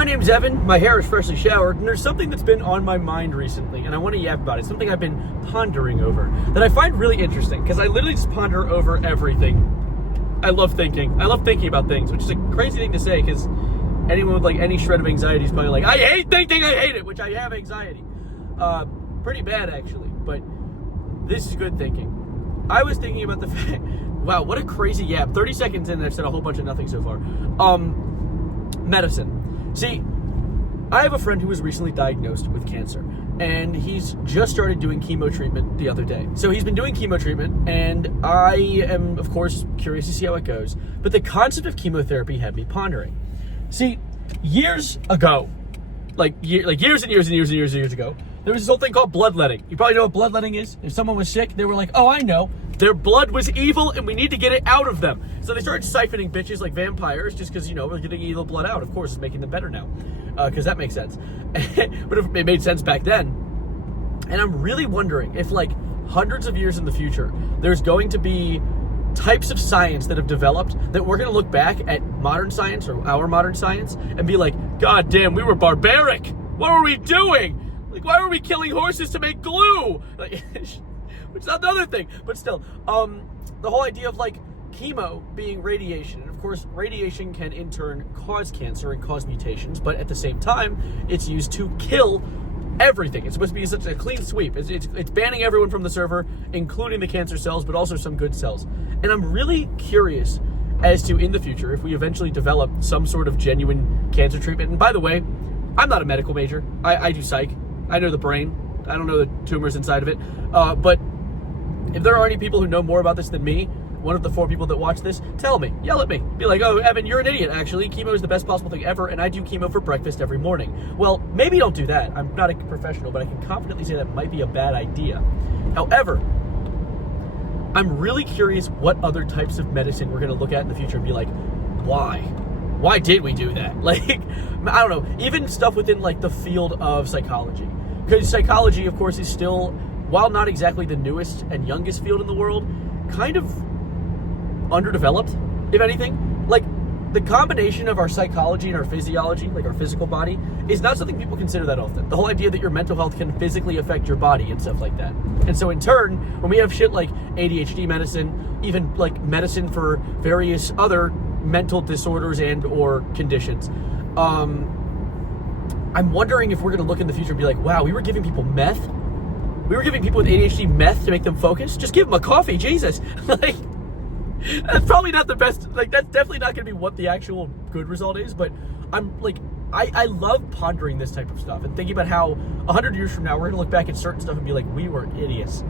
My name's Evan, my hair is freshly showered, and there's something that's been on my mind recently, and I want to yap about it. Something I've been pondering over that I find really interesting, because I literally just ponder over everything. I love thinking. I love thinking about things, which is a crazy thing to say, because anyone with like any shred of anxiety is probably like, I hate thinking, I hate it, which I have anxiety. Pretty bad, actually, but this is good thinking. I was thinking about the fact, wow, what a crazy yap. 30 seconds in, and I've said a whole bunch of nothing so far. Medicine. See, I have a friend who was recently diagnosed with cancer, and he's just started doing chemo treatment the other day. So he's been doing chemo treatment, and I am, of course, curious to see how it goes. But the concept of chemotherapy had me pondering. See, years ago, like years and years ago, there was this whole thing called bloodletting. You probably know what bloodletting is. If someone was sick, they were like, oh, I know. Their blood was evil, and we need to get it out of them. So they started siphoning bitches like vampires just because, you know, we're getting evil blood out. Of course, it's making them better now because that makes sense. But it made sense back then. And I'm really wondering if, like, hundreds of years in the future, there's going to be types of science that have developed that we're going to look back at modern science or our modern science and be like, God damn, we were barbaric. What were we doing? Like, why were we killing horses to make glue? Like, which is another thing, but still, the whole idea of like chemo being radiation, and of course radiation can in turn cause cancer and cause mutations, but at the same time it's used to kill everything. It's supposed to be such a clean sweep. It's banning everyone from the server, including the cancer cells, but also some good cells. And I'm really curious as to, in the future, if we eventually develop some sort of genuine cancer treatment. And by the way, I'm not a medical major. I do psych. I know the brain. I don't know the tumors inside of it, but if there are any people who know more about this than me, one of the 4 people that watch this, tell me, yell at me. Be like, oh, Evan, you're an idiot, actually. Chemo is the best possible thing ever, and I do chemo for breakfast every morning. Well, maybe don't do that. I'm not a professional, but I can confidently say that might be a bad idea. However, I'm really curious what other types of medicine we're going to look at in the future and be like, why? Why did we do that? Like, I don't know. Even stuff within, like, the field of psychology. Because psychology, of course, is still, while not exactly the newest and youngest field in the world, kind of underdeveloped, if anything. Like, the combination of our psychology and our physiology, like our physical body, is not something people consider that often. The whole idea that your mental health can physically affect your body and stuff like that. And so in turn, when we have shit like ADHD medicine, even like medicine for various other mental disorders and or conditions, I'm wondering if we're going to look in the future and be like, wow, we were giving people meth? We were giving people with ADHD meth to make them focus? Just give them a coffee, Jesus. Like, that's probably not the best. Like, that's definitely not going to be what the actual good result is, but I'm like, I love pondering this type of stuff and thinking about how 100 years from now, we're going to look back at certain stuff and be like, we were idiots.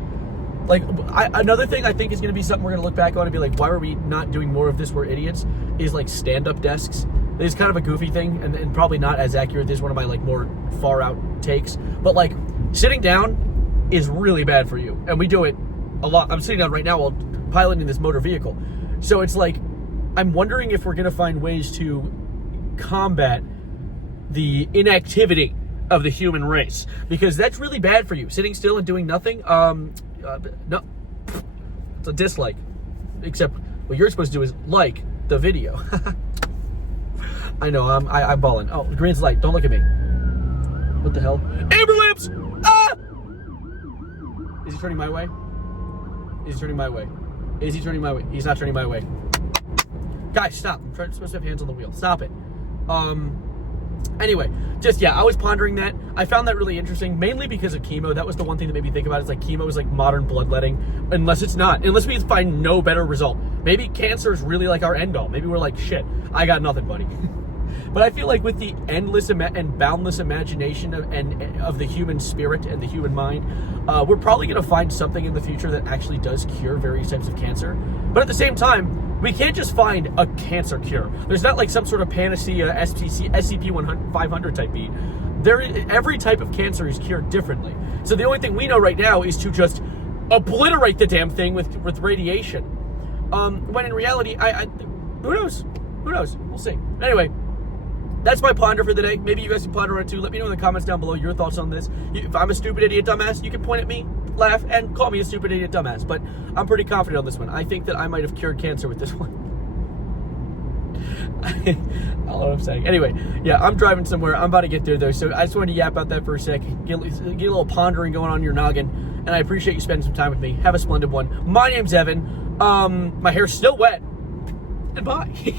Like, another thing I think is going to be something we're going to look back on and be like, why were we not doing more of this? We're idiots, is like stand-up desks. It's kind of a goofy thing and probably not as accurate as one of my like more far out takes, but like sitting down is really bad for you, and we do it a lot. I'm sitting down right now while piloting this motor vehicle, so it's like I'm wondering if we're going to find ways to combat the inactivity of the human race, because that's really bad for you. Sitting still and doing nothing, no, it's a dislike, except what you're supposed to do is like the video. I know, I'm balling. Oh, green's light. Don't look at me. What the hell? Amber lamps! Ah! Is he turning my way? Is he turning my way? Is he turning my way? He's not turning my way. Guys, stop. I'm supposed to have hands on the wheel. Stop it. Anyway, just, yeah, I was pondering that. I found that really interesting, mainly because of chemo. That was the one thing that made me think about it. It's like chemo is like modern bloodletting, unless it's not. Unless we find no better result. Maybe cancer is really like our end all. Maybe we're like, shit, I got nothing, buddy. But I feel like with the endless and boundless imagination of the human spirit and the human mind, we're probably going to find something in the future that actually does cure various types of cancer. But at the same time, we can't just find a cancer cure. There's not like some sort of panacea SCP-500 type beat. Every type of cancer is cured differently. So the only thing we know right now is to just obliterate the damn thing with radiation. When in reality, who knows? Who knows? We'll see. Anyway, that's my ponder for the day. Maybe you guys can ponder on it too. Let me know in the comments down below your thoughts on this. If I'm a stupid idiot dumbass, you can point at me, laugh, and call me a stupid idiot dumbass. But I'm pretty confident on this one. I think that I might have cured cancer with this one. I don't know what I'm saying. Anyway, yeah, I'm driving somewhere. I'm about to get there, though, so I just wanted to yap about that for a sec, get a little pondering going on in your noggin, and I appreciate you spending some time with me. Have a splendid one. My name's Evan. My hair's still wet, and bye.